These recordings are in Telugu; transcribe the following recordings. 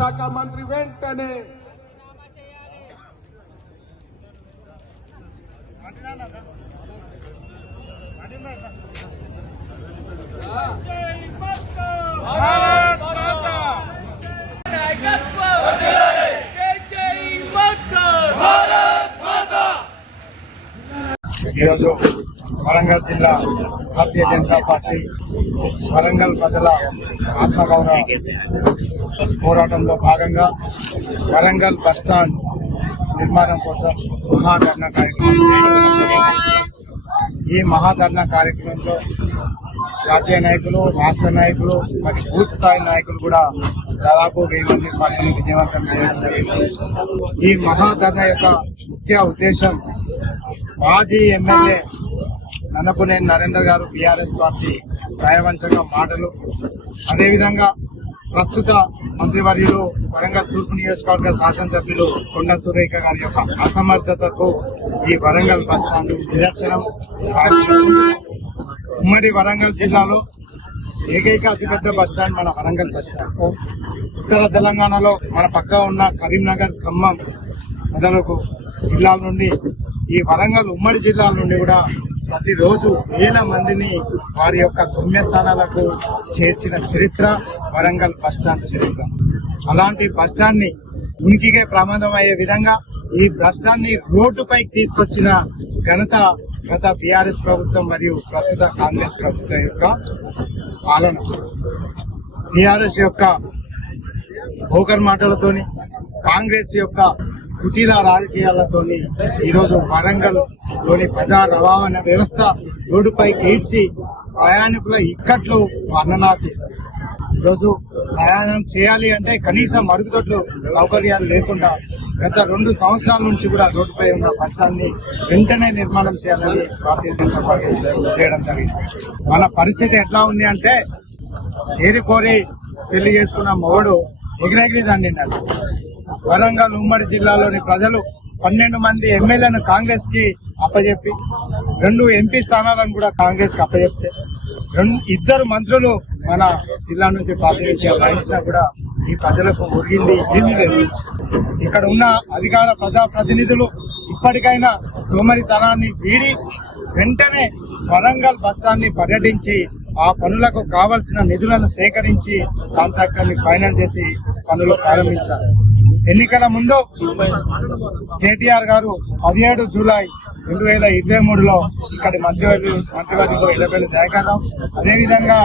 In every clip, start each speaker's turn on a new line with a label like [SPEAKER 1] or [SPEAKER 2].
[SPEAKER 1] శాఖ మంత్రి వెంటనే భారత్ మాతా ఈరోజు వరంగల్ జిల్లా భారతీయ జనతా పార్టీ వరంగల్ ప్రజల ఆత్మగౌరవ పోరాటంలో భాగంగా వరంగల్ బస్టాండ్ నిర్మాణం కోసం మహాధర్ణ కార్యక్రమం. ఈ మహాధర్ణ కార్యక్రమంలో జాతీయ నాయకులు రాష్ట్ర నాయకులు మరి బూత్ స్థాయి నాయకులు కూడా దాదాపు వెయ్యి మంది పార్టీని విజయవంతం చేయడం జరిగింది. ఈ మహాధర్ణ యొక్క ముఖ్య ఉద్దేశం మాజీ ఎమ్మెల్యే నన్నపునేని నరేందర్ గారు బీఆర్ఎస్ పార్టీ నయవంచక మాటలు. అదేవిధంగా ప్రస్తుత మంత్రివర్యులు వరంగల్ తూర్పు నియోజకవర్గ శాసనసభ్యులు కొండ సురేఖ గారి యొక్క అసమర్థతకు ఈ వరంగల్ బస్ స్టాండ్ నిదర్శనం. ఉమ్మడి వరంగల్ జిల్లాలో ఏకైక అతిపెద్ద బస్ స్టాండ్ మన వరంగల్ బస్ స్టాండ్. ఉత్తర తెలంగాణలో మన పక్క ఉన్న కరీంనగర్ ఖమ్మం మొదలగు జిల్లాల నుండి ఈ వరంగల్ ఉమ్మడి జిల్లాల నుండి కూడా ప్రతిరోజు వేల మందిని వారి యొక్క గమ్యస్థానాలకు చేర్చిన చరిత్ర వరంగల్ బస్టాండ్ చరిత్ర. అలాంటి బస్టాండ్ని ఉనికికే ప్రమాదం అయ్యే విధంగా ఈ బస్టాండ్ని రోడ్డుపైకి తీసుకొచ్చిన ఘనత గత బీఆర్ఎస్ ప్రభుత్వం మరియు ప్రస్తుత కాంగ్రెస్ ప్రభుత్వం యొక్క పాలన. బీఆర్ఎస్ యొక్క ఓకర్ మాటలతోని కాంగ్రెస్ యొక్క కుటీల రాజకీయాలతోని ఈరోజు వరంగల్లోని ప్రజా రవాణా వ్యవస్థ రోడ్డుపై ఈడ్చి ప్రయాణికుల ఇక్కట్లు వర్ణనాతీతం ఈరోజు ప్రయాణం చేయాలి అంటే కనీసం మరుగుదొడ్లు సౌకర్యాలు లేకుండా గత రెండు సంవత్సరాల నుంచి కూడా రోడ్డుపై ఉన్న బస్టాండ్ వెంటనే నిర్మాణం చేయాలని భారతీయ జనతా పార్టీ చేయడం జరిగింది. మన పరిస్థితి ఎట్లా ఉంది అంటే ఏరి కోరి పెళ్ళి చేసుకున్న మొగుడు ఎగిరెగిరి దాన్ని వరంగల్ ఉమ్మడి జిల్లాలోని ప్రజలు పన్నెండు మంది ఎమ్మెల్యేను కాంగ్రెస్కి అప్పజెప్పి రెండు ఎంపీ స్థానాలను కూడా కాంగ్రెస్కి అప్పజెప్తే రెండు ఇద్దరు మంత్రులు మన జిల్లా నుంచి ప్రాతినిధ్యం వహించినా కూడా ఈ ప్రజలకు ఒరిగింది ఏమీ లేదు. ఇక్కడ ఉన్న అధికార ప్రజా ప్రతినిధులు ఇప్పటికైనా సోమరితనాన్ని వీడి వెంటనే వరంగల్ బస్టాండ్ని పర్యటించి ఆ పనులకు కావలసిన నిధులను సేకరించి కాంట్రాక్టర్ని ఫైనల్ చేసి పనులు ప్రారంభించారు. ఎన్నికల ముందు కేటీఆర్ గారు పదిహేడు జూలై రెండు వేల ఇరవై మూడులో ఇక్కడి మంత్రివర్గ మంత్రివర్గంలో ఎల్లబెల్లి దయాకర్ అదేవిధంగా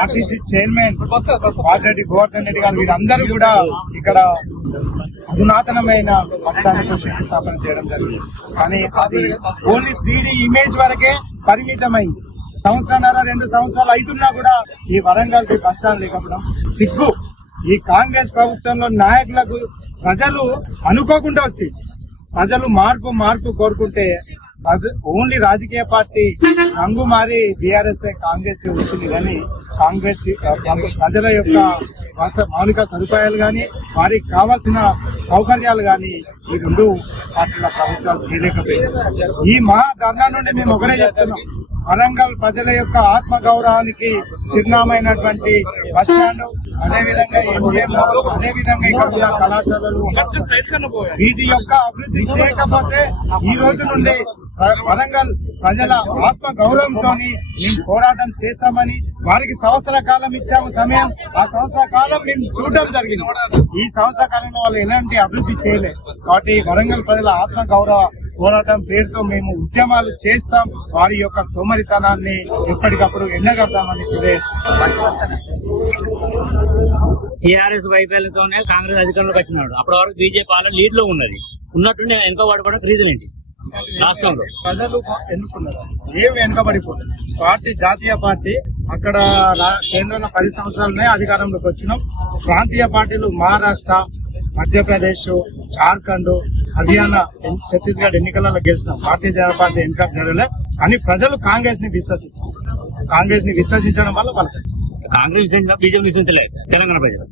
[SPEAKER 1] ఆర్టీసీ చైర్మన్ వాసిరెడ్డి గోవర్ధన్ రెడ్డి గారు వీరందరూ కూడా ఇక్కడ అధునాతనమైన పట్టణానికి శంకుస్థాపన చేయడం జరిగింది. కానీ అది ఓన్లీ త్రీ ఇమేజ్ వరకే పరిమితమైంది సంవత్సరాల రెండు సంవత్సరాలు అవుతున్నా కూడా ఈ వరంగల్కి బస్టాండ్ లేకపోవడం సిగ్గు. ఈ కాంగ్రెస్ ప్రభుత్వంలో నాయకులకు ప్రజలు అనుకోకుండా వచ్చి ప్రజలు మార్పు మార్పు కోరుకుంటే ఓన్లీ రాజకీయ పార్టీ రంగు మారి బీఆర్ఎస్ పై కాంగ్రెస్ వచ్చింది కానీ కాంగ్రెస్ ప్రజల యొక్క మౌలిక సదుపాయాలు కానీ వారికి కావాల్సిన సౌకర్యాలు కానీ ఈ రెండు పార్టీల ప్రభుత్వాలు చేయలేకపోయింది ఈ మహా ధర్నా నుండి మేము ఒకటే చెప్తున్నాం. వరంగల్ ప్రజల యొక్క ఆత్మ గౌరవానికి చిరునామైనటువంటి బస్ అదేవిధంగా ఇక్కడ కళాశాలలు వీటి యొక్క అభివృద్ధి చేయకపోతే ఈ రోజు నుండి వరంగల్ ప్రజల ఆత్మ గౌరవంతో మేము పోరాటం చేస్తామని వారికి సంవత్సర కాలం ఇచ్చాము సమయం. ఆ సంవత్సర కాలం మేము చూడడం జరిగింది. ఈ సంవత్సర కాలంలో వాళ్ళు ఎలాంటి అభివృద్ధి చేయలేదు కాబట్టి వరంగల్ ప్రజల ఆత్మ గౌరవ పోరాటం పేరుతో మేము ఉద్యమాలు చేస్తాం. వారి యొక్క సోమరితనాన్ని ఎప్పటికప్పుడు ఎండగడతామని
[SPEAKER 2] టీఆర్ఎస్ వైఫల్యంతోనే కాంగ్రెస్ అధికారంలోకి వచ్చినాడు. అప్పటి వరకు బీజేపీ పాలన లీడ్లో ఉన్నది. ఉన్నట్టుండి వెనక పడిపోవడానికి రీజన్ ఏంటి? రాష్ట్రంలో.
[SPEAKER 1] ప్రజలు ఎన్నుకున్నారు ఏం వెనుకబడిపోతుంది పార్టీ జాతీయ పార్టీ అక్కడ కేంద్రంలో పది సంవత్సరాలనే అధికారంలోకి వచ్చినాం. ప్రాంతీయ పార్టీలు మహారాష్ట్ర మధ్యప్రదేశ్ జార్ఖండ్ హర్యానా ఛత్తీస్గఢ్ ఎన్నికలలో గెలిచినాం భారతీయ జనతా పార్టీ ఎన్నికలు జరగలే. కానీ ప్రజలు కాంగ్రెస్ని విశ్వసించారు. కాంగ్రెస్ని విశ్వసించడం వల్ల వాళ్ళకి
[SPEAKER 2] కాంగ్రెస్ విశ్వసించిన బీజేపీ విశ్వసించలేదు తెలంగాణ ప్రజలు.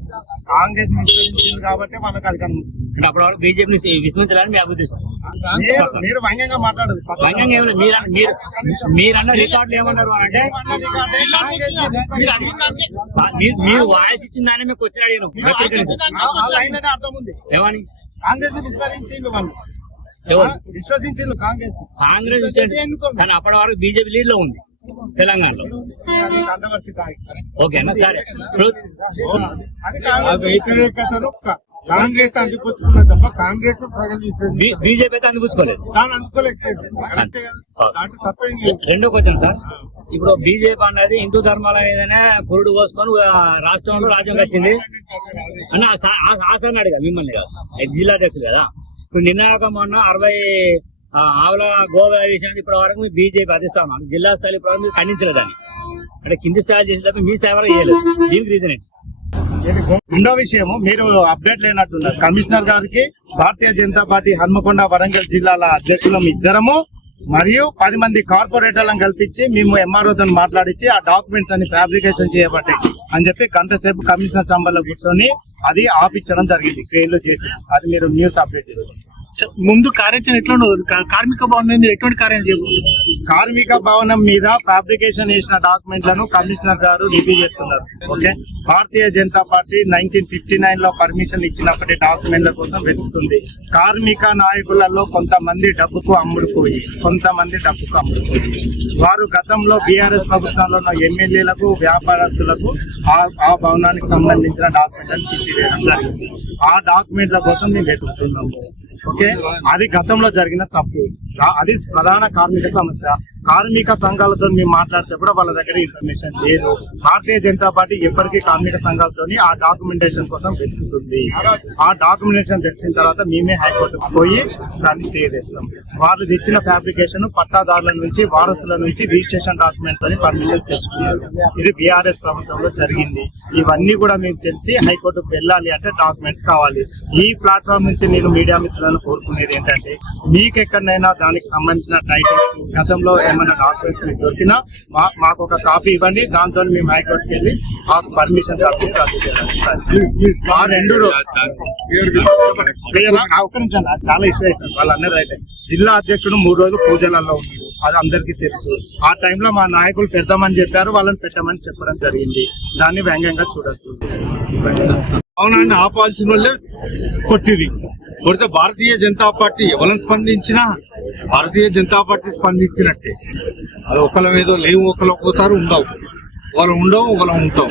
[SPEAKER 1] కాంగ్రెస్ని విశ్వసించింది కాబట్టి వాళ్ళకి అధికారం వచ్చింది.
[SPEAKER 2] వరకు బీజేపీ విశ్వసించాలని మీ అభివృద్ధి
[SPEAKER 1] మీరు వ్యంగ్యంగా మాట్లాడదు.
[SPEAKER 2] మీరన్న రికార్డులు ఏమన్నారు అంటే మీరు- మీరు వాయిస్ ఇచ్చిన దాన్ని మీకు వచ్చిన అడిగాను ఏమని
[SPEAKER 1] కాంగ్రెస్ విస్మరించిండు వాళ్ళు.
[SPEAKER 2] ఎవరు?
[SPEAKER 1] విశ్వసించిండు కాంగ్రెస్.
[SPEAKER 2] కాంగ్రెస్. కానీ అప్పటి వరకు బీజేపీ లీడ్లో ఉంది తెలంగాణలో.
[SPEAKER 1] అది controversy కాదు.
[SPEAKER 2] ఓకే అన్న సరే.
[SPEAKER 1] కాంగ్రెస్
[SPEAKER 3] అందిపుచ్చుకున్నది తప్ప కాంగ్రెస్ ప్రజలు
[SPEAKER 2] బీజేపీ అయితే అందిపుచ్చుకోలేదు.
[SPEAKER 3] దాన్ని అందుకోలేకపోయింది కరెక్టే కదా? దాంట్లో తప్పేం లేదు.
[SPEAKER 2] రెండో క్వశ్చన్ సార్ ఇప్పుడు బీజేపీ అనేది హిందూ ధర్మాల మీదనే పురుడు పోసుకొని రాష్ట్రంలో రాజ్యం వచ్చింది అన్న ఆ సా- ఆ- ఆ సార్ని అడిగా మిమ్మల్ని జిల్లా అధ్యక్షులు కదా. ఇప్పుడు నిన్న మొన్న అరవై ఆవుల గోవా విషయాన్ని ఇప్పటి వరకు మీ బీజేపీ అధిష్టానం జిల్లా స్థాయి ఇప్పుడు మీరు ఖండించలేదు దాన్ని. అంటే కింది స్థాయి చేసిన తప్ప మీ వరకు చేయలేదు. దీనికి రీజన్ ఏంటి?
[SPEAKER 1] రెండో విషయము మీరు అప్డేట్ లేనట్టున్నారు. కమిషనర్ గారికి భారతీయ జనతా పార్టీ హన్మకొండ వరంగల్ జిల్లాల అధ్యక్షులం ఇద్దరము మరియు పది మంది కార్పొరేటర్లను కల్పించి మేము ఎంఆర్ఓతో మాట్లాడించి ఆ డాక్యుమెంట్స్ అన్ని ఫ్యాబ్రికేషన్ చేయబట్టి అని చెప్పి గంట సేపు కమిషనర్ చంబర్లో కూర్చొని అది ఆపించడం జరిగింది. క్రెయిన్లో చేసి అది మీరు న్యూస్ అప్డేట్ చేసుకోండి.
[SPEAKER 4] ముందు కార్యాచరణ ఎట్లా ఉండదు? కార్మిక భవనం మీద ఎటువంటి కార్యం చేయకూడదు
[SPEAKER 1] కార్మిక భవనం మీద ఫ్యాబ్రికేషన్ చేసిన డాక్యుమెంట్లను కమిషనర్ గారు రివ్యూ చేస్తున్నారు. Okay Bharatiya Janata Party nineteen fifty నైన్లో పర్మిషన్ ఇచ్చినప్పటి డాక్యుమెంట్ల కోసం వెతుకుతుంది. కార్మిక నాయకులలో కొంతమంది డబ్బుకు అమ్ముడుపోయి కొంతమంది డబ్బుకు అమ్ముడుపోయి వారు గతంలో బీఆర్ఎస్ ప్రభుత్వంలో ఉన్న ఎమ్మెల్యేలకు వ్యాపారస్తులకు ఆ ఆ భవనానికి సంబంధించిన డాక్యుమెంట్లను చిట్టి వేయడం జరిగింది. ఆ డాక్యుమెంట్ల కోసం మేము వెతుకుతున్నాము. ఓకే. అది గతంలో జరిగిన తప్పు. అది ప్రధాన కార్మిక సమస్య. కార్మిక సంఘాలతో మేము మాట్లాడితే కూడా వాళ్ళ దగ్గర ఇన్ఫర్మేషన్ లేదు. భారతీయ జనతా పార్టీ ఎప్పటికీ కార్మిక సంఘాలతో ఆ డాక్యుమెంటేషన్ కోసం వెతుకుతుంది. ఆ డాక్యుమెంటేషన్ తెచ్చిన తర్వాత మేమే హైకోర్టుకు పోయి దాన్ని స్టే చేస్తాం. వాళ్ళు తెచ్చిన ఫ్యాబ్రికేషన్ పట్టాదారుల నుంచి వారసుల నుంచి రిజిస్ట్రేషన్ డాక్యుమెంట్తో పర్మిషన్ తెచ్చుకున్నారు. ఇది బీఆర్ఎస్ ప్రభుత్వంలో జరిగింది. ఇవన్నీ కూడా మేము తెలిసి హైకోర్టుకు వెళ్ళాలి అంటే డాక్యుమెంట్స్ కావాలి. ఈ ప్లాట్ఫామ్ నుంచి నేను మీడియా మిత్రులను కోరుకునేది ఏంటంటే మీకు ఎక్కడైనా దానికి సంబంధించిన టైటిల్స్ గతంలో ఏమైనా డాక్యుమెంట్స్ మీకు దొరికినా మా మాకు ఒక కాపీ ఇవ్వండి దాంతో మేము హైకోర్టుకి వెళ్ళి ఆ పర్మిషన్ కాపీ రద్దు చేయడానికి ఆ రెండు ఒక్క నిమిషం. చాలా ఇష్యూ అవుతుంది. వాళ్ళు అయితే జిల్లా అధ్యక్షుడు మూడు రోజులు పూజలలో ఉన్నాడు. అది అందరికీ తెలుసు. ఆ టైంలో మా నాయకులు పెడతామని చెప్పారు వాళ్ళని పెట్టమని చెప్పడం జరిగింది. దాన్ని వ్యంగ్యంగా చూడద్దు.
[SPEAKER 3] అవునండి ఆపాల్సిన వాళ్ళే కొట్టిది కొడితే భారతీయ జనతా పార్టీ ఎవరిని స్పందించినా భారతీయ జనతా పార్టీ స్పందించినట్టే. అది ఒకళ్ళ మీద లేవు ఒకళ్ళు పోతారు ఉండవు. ఒకళ్ళు ఉండవు ఒకళ్ళు ఉంటాం.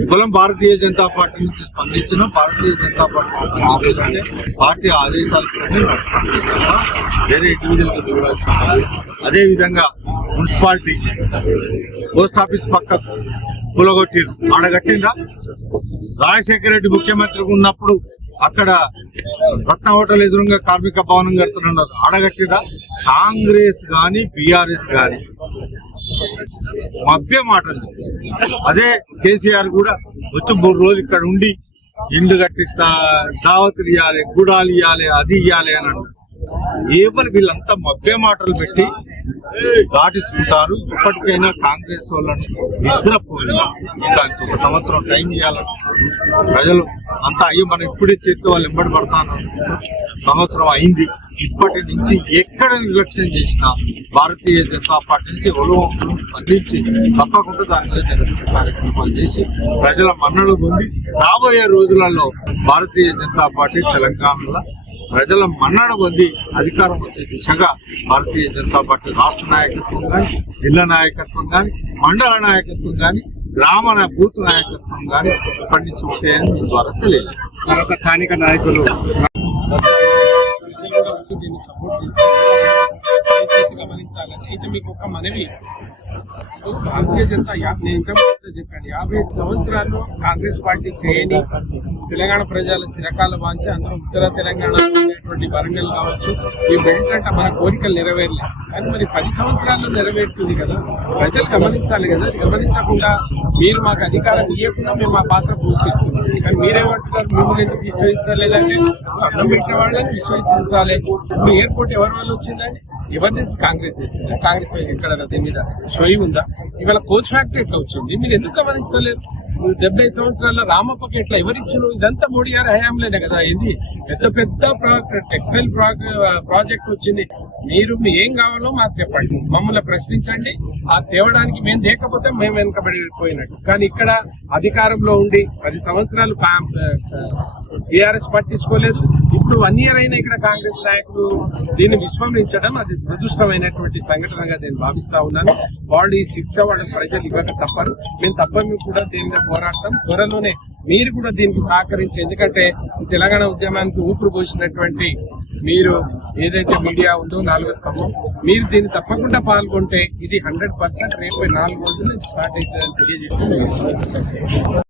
[SPEAKER 3] కేవలం భారతీయ జనతా పార్టీ నుంచి స్పందించిన భారతీయ జనతా పార్టీ ఆదేశాలే పార్టీ ఆదేశాలతోనే వేరే ఇండివిజువల్ చూడాల్సింది అదే విధంగా మున్సిపాలిటీ పోస్ట్ ఆఫీస్ పక్క కూలగొట్టిరు ఆడగట్టిండ్రా రాజశేఖర రెడ్డి ముఖ్యమంత్రిగా ఉన్నప్పుడు అక్కడ రత్న హోటల్ ఎదురుగా కార్మిక భవనం కడుతున్నారు ఆడగట్టిరా? కాంగ్రెస్ గాని బీఆర్ఎస్ గాని. మభ్య మాటలు. అదే కేసీఆర్ కూడా వచ్చి మూడు రోజులు ఇక్కడ ఉండి ఇండ్లు కట్టిస్తా దావతులు ఇవ్వాలి గుడాలు ఇవ్వాలి అది ఇవ్వాలి అని అన్నారు ఏమని వీళ్ళంతా మభ్య మాటలు పెట్టి దాటించుకుంటారు ఇప్పటికైనా కాంగ్రెస్ వాళ్ళని నిద్రపోయి ఇంకా ఒక సంవత్సరం టైం ఇవ్వాలి ప్రజలు అంతా అయ్యో మనం ఇప్పుడే చేస్తే వాళ్ళు ఎంబడి పడతాను. సంవత్సరం అయింది. ఇప్పటి నుంచి ఎక్కడ నిర్లక్ష్యం చేసినా భారతీయ జనతా పార్టీ నుంచి ఎవరో స్పందించి తప్పకుండా దాని మీద నిరసన కార్యక్రమాలు చేసి ప్రజల మన్నలు పొంది రాబోయే రోజులలో భారతీయ జనతా పార్టీ తెలంగాణలో ప్రజల మన్నడ పొంది అధికారం వచ్చే దిశగా భారతీయ జనతా పార్టీ రాష్ట్ర నాయకత్వం కానీ జిల్లా నాయకత్వం కానీ మండల నాయకత్వం కానీ గ్రామ బూత్ నాయకత్వం కానీ ఇప్పటి నుంచి ఉంటాయని మీ ద్వారా తెలియదు
[SPEAKER 1] మరొక స్థానిక నాయకులు
[SPEAKER 5] సపోర్ట్ చేస్తారు దయచేసి గమనించాలని అయితే మీకు ఒక మనవి భారతీయ జనతా యాభై ఇంతకుముందు చెప్పాను యాభై ఐదు సంవత్సరాల్లో కాంగ్రెస్ పార్టీ చేయని తెలంగాణ ప్రజల చిరకాల వాంచ అందులో ఉత్తర తెలంగాణ వరంగల్ కావచ్చు ఈ బెల్ట్ అంటే మన కోరికలు నెరవేరలేదు కానీ మరి పది సంవత్సరాల్లో నెరవేరుతుంది కదా ప్రజలు గమనించాలి కదా గమనించకుండా మీరు మాకు అధికారం ఇవ్వకుండా మేము మా పాత్ర పోషిస్తున్నాం. కానీ మీరేమంటున్నారు మిమ్మల్ని ఎందుకు విశ్వసించలేదంటే అర్థం పెట్టిన వాళ్ళని విశ్వసించాలి. ఇప్పుడు ఎయిర్పోర్ట్ ఎవరి వల్ల వచ్చిందండి? ఎవరి నుంచి కాంగ్రెస్ తెచ్చింది. కాంగ్రెస్ ఎక్కడ? దీని మీద. షో ఉందా? ఇవాళ కోచ్ ఫ్యాక్టరీ ఎట్లా వచ్చింది? మీరు ఎందుకు గమనిస్తలేరు? డెబ్బై సంవత్సరాల రామప్పకి ఎట్లా ఎవరిచ్చిన ఇదంతా మోడీ గారి హయాంలోనే కదా ఇది పెద్ద పెద్ద టెక్స్టైల్ ప్రాజెక్ట్ వచ్చింది. మీరు మీ ఏం కావాలో మాకు చెప్పండి. మమ్మల్ని ప్రశ్నించండి. ఆ తేవడానికి మేము లేకపోతే మేము వెనకబడిపోయినట్టు. కానీ ఇక్కడ అధికారంలో ఉండి పది సంవత్సరాలు టీఆర్ఎస్ పట్టించుకోలేదు. ఇప్పుడు వన్ ఇయర్ అయినా ఇక్కడ కాంగ్రెస్ నాయకులు దీన్ని విస్మరించడం అది దురదృష్టమైనటువంటి సంఘటనగా నేను భావిస్తా ఉన్నాను. వాళ్ళు ఈ శిక్ష వాళ్ళకి ప్రజలు ఇవ్వక తప్పరు. మేము తప్పని కూడా దీని మీద పోరాడతాం. త్వరలోనే మీరు కూడా దీనికి సహకరించి ఎందుకంటే తెలంగాణ ఉద్యమానికి ఊపిరి పోసినటువంటి మీరు ఏదైతే మీడియా ఉందో నాలుగో స్తంభం మీరు దీన్ని తప్పకుండా పాల్గొంటే ఇది హండ్రెడ్ పర్సెంట్ రేపు నాలుగు రోజులు స్టార్ట్ అవుతుందని తెలియజేస్తూ